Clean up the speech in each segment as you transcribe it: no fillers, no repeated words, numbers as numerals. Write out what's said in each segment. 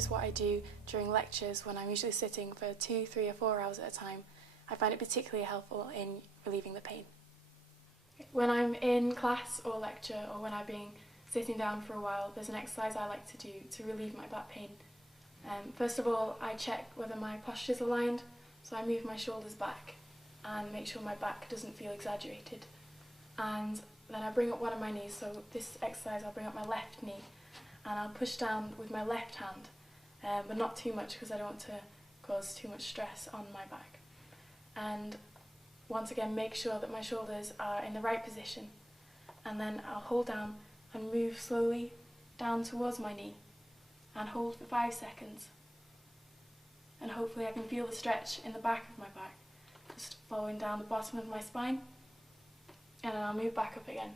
is what I do during lectures when I'm usually sitting for 2, 3 or 4 hours at a time. I find it particularly helpful in relieving the pain. When I'm in class or lecture, or when I've been sitting down for a while, there's an exercise I like to do to relieve my back pain. First of all, I check whether my posture is aligned, so I move my shoulders back and make sure my back doesn't feel exaggerated. And then I bring up one of my knees, so this exercise I'll bring up my left knee and I'll push down with my left hand, but not too much because I don't want to cause too much stress on my back. And once again, make sure that my shoulders are in the right position, and then I'll hold down and move slowly down towards my knee and hold for 5 seconds. And hopefully I can feel the stretch in the back of my back, just following down the bottom of my spine. And then I'll move back up again,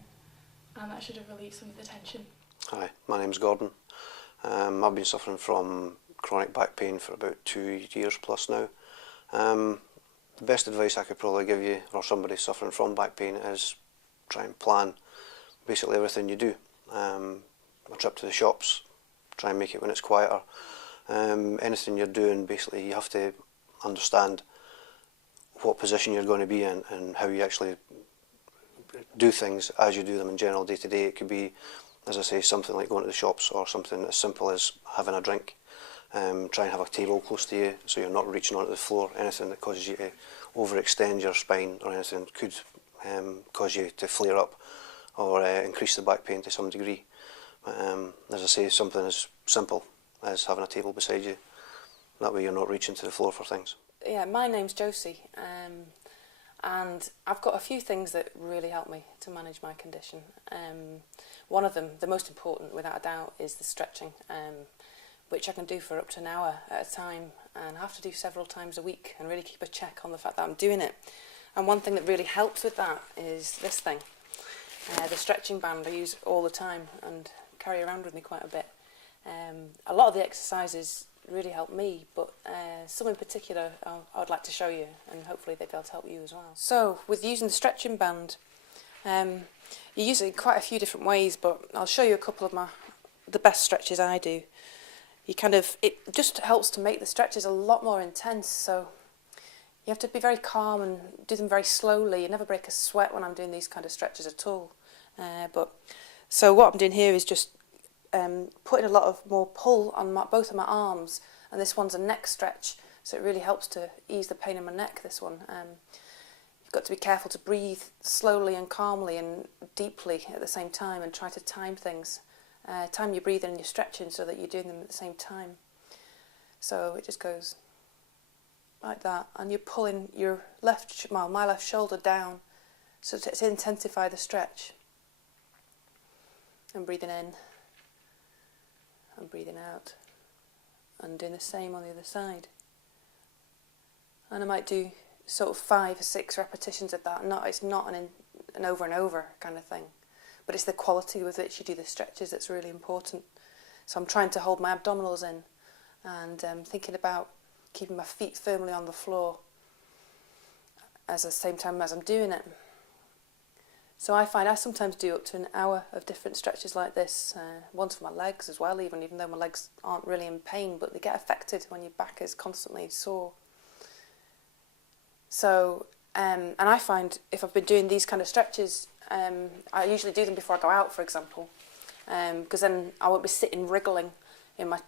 and that should have relieved some of the tension. Hi, my name's Gordon. I've been suffering from chronic back pain for about 2 years plus now. The best advice I could probably give you, or somebody suffering from back pain, is try and plan basically everything you do. A trip to the shops, try and make it when it's quieter. Anything you're doing, basically you have to understand what position you're going to be in and how you actually do things as you do them in general day to day. It could be, as I say, something like going to the shops, or something as simple as having a drink. Try and have a table close to you so you're not reaching onto the floor. Anything that causes you to overextend your spine or anything could cause you to flare up or increase the back pain to some degree. As I say, something as simple as having a table beside you. That way you're not reaching to the floor for things. Yeah, my name's Josie, and I've got a few things that really help me to manage my condition. One of them, the most important without a doubt, is the stretching, which I can do for up to an hour at a time, and I have to do several times a week and really keep a check on the fact that I'm doing it. And one thing that really helps with that is this thing, the stretching band I use all the time and carry around with me quite a bit. A lot of the exercises really help me, but some in particular I would like to show you, and hopefully they'll be able to help you as well. So with using the stretching band, you use it in quite a few different ways, but I'll show you a couple of the best stretches I do. It just helps to make the stretches a lot more intense, so you have to be very calm and do them very slowly. You never break a sweat when I'm doing these kind of stretches at all. So what I'm doing here is just putting a lot of more pull on both of my arms, and this one's a neck stretch, so it really helps to ease the pain in my neck, this one. You've got to be careful to breathe slowly and calmly and deeply at the same time, and try to time things. Time your breathing and your stretching so that you're doing them at the same time. So it just goes like that, and you're pulling your my left shoulder down so to intensify the stretch. And breathing in and breathing out, and doing the same on the other side. And I might do sort of 5 or 6 repetitions of that. It's not an over and over kind of thing, but it's the quality with which you do the stretches that's really important. So I'm trying to hold my abdominals in, and thinking about keeping my feet firmly on the floor at the same time as I'm doing it. So I find I sometimes do up to an hour of different stretches like this, ones for my legs as well, even though my legs aren't really in pain, but they get affected when your back is constantly sore. So, and I find if I've been doing these kind of stretches, I usually do them before I go out, for example, because then I won't be sitting wriggling in my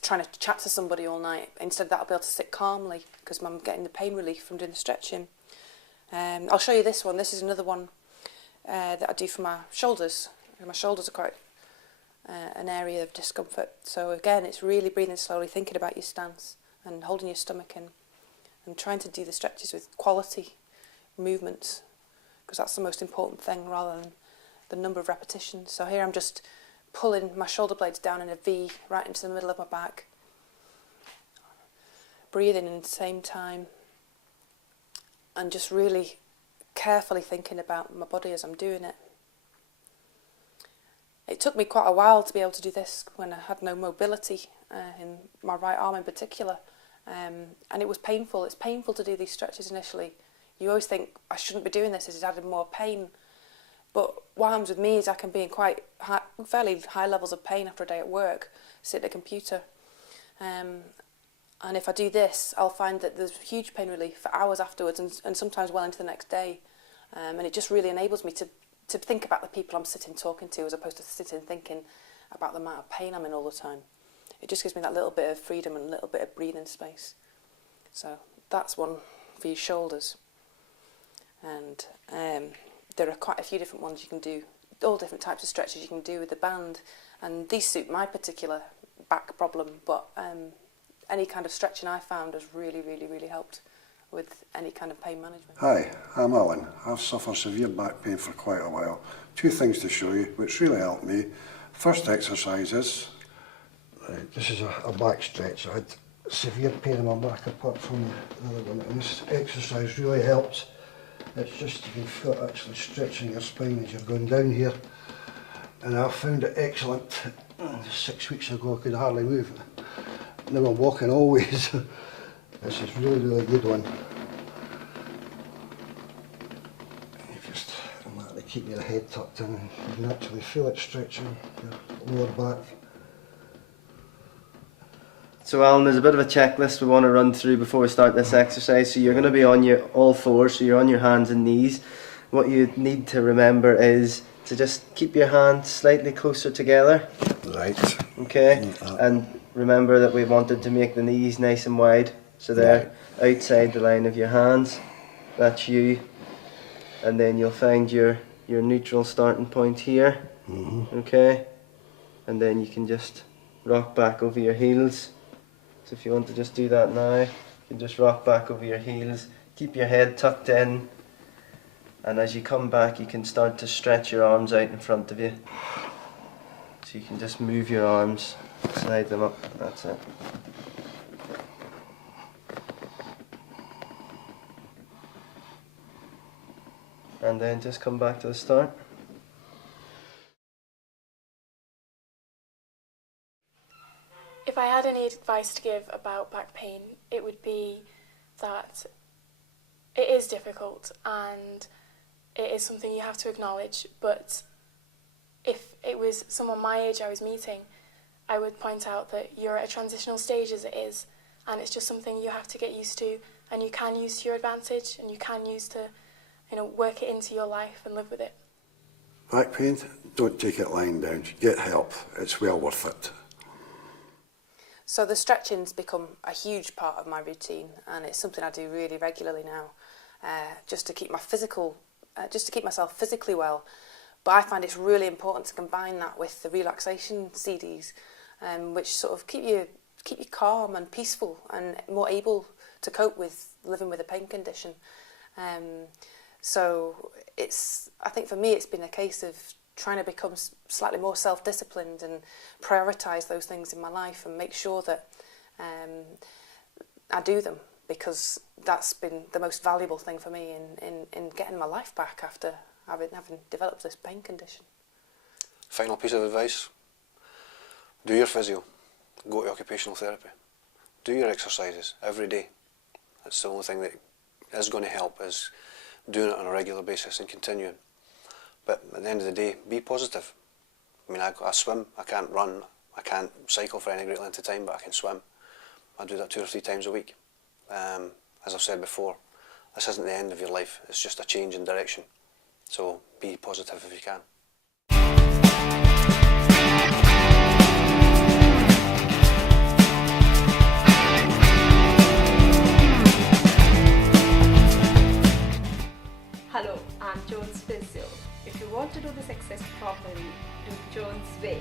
trying to chat to somebody all night. Instead of that, I'll be able to sit calmly because I'm getting the pain relief from doing the stretching. I'll show you this one. This is another one that I do for my shoulders. My shoulders are quite an area of discomfort. So again, it's really breathing slowly, thinking about your stance and holding your stomach in, and trying to do the stretches with quality movements, because that's the most important thing rather than the number of repetitions. So here I'm just pulling my shoulder blades down in a V right into the middle of my back, breathing in the same time, and just really carefully thinking about my body as I'm doing it. It took me quite a while to be able to do this when I had no mobility in my right arm in particular, and it was painful. It's painful to do these stretches initially. You always think, I shouldn't be doing this, it's adding more pain. But what happens with me is I can be in fairly high levels of pain after a day at work, sit at a computer, And if I do this, I'll find that there's huge pain relief for hours afterwards, and sometimes well into the next day. And it just really enables me to think about the people I'm sitting talking to, as opposed to sitting thinking about the amount of pain I'm in all the time. It just gives me that little bit of freedom and a little bit of breathing space. So that's one for your shoulders. And there are quite a few different ones you can do, all different types of stretches you can do with the band. And these suit my particular back problem, but any kind of stretching I found has really, really, really helped with any kind of pain management. Hi, I'm Alan. I've suffered severe back pain for quite a while. Two things to show you which really helped me. First exercise is, this is a back stretch. I had severe pain in my back apart from the other one, and this exercise really helps. It's just, you can feel it actually stretching your spine as you're going down here. And I found it excellent. 6 weeks ago I could hardly move. Now I'm walking always. This is really, really good one. You just automatically keep your head tucked in and you can actually feel it stretching your lower back. So Alan, there's a bit of a checklist we want to run through before we start this exercise. So you're going to be on your all fours, so you're on your hands and knees. What you need to remember is to just keep your hands slightly closer together. Right. Okay, and remember that we wanted to make the knees nice and wide, so they're outside the line of your hands. That's you. And then you'll find your neutral starting point here. Okay, and then you can just rock back over your heels. So if you want to just do that now, you can just rock back over your heels, keep your head tucked in, and as you come back you can start to stretch your arms out in front of you. So you can just move your arms, slide them up, that's it. And then just come back to the start. If I had any advice to give about back pain, it would be that it is difficult and it is something you have to acknowledge, but if it was someone my age I was meeting, I would point out that you're at a transitional stage as it is, and it's just something you have to get used to, and you can use to your advantage, and you can use to, work it into your life and live with it. Back pain, don't take it lying down. Get help. It's well worth it. So the stretching's become a huge part of my routine, and it's something I do really regularly now, just to keep myself physically well. But I find it's really important to combine that with the relaxation CDs, which sort of keep you calm and peaceful and more able to cope with living with a pain condition. So I think for me it's been a case of trying to become slightly more self-disciplined and prioritise those things in my life and make sure that I do them, because that's been the most valuable thing for me in getting my life back after having developed this pain condition. Final piece of advice: do your physio, go to occupational therapy, do your exercises every day. That's the only thing that is going to help, is doing it on a regular basis and continuing. But at the end of the day, be positive. I mean, I swim, I can't run, I can't cycle for any great length of time, but I can swim. I do that 2 or 3 times a week. As I've said before, this isn't the end of your life, it's just a change in direction. So be positive if you can. Hello, I'm Jones Physio. If you want to do this exercise properly, do Jones' way.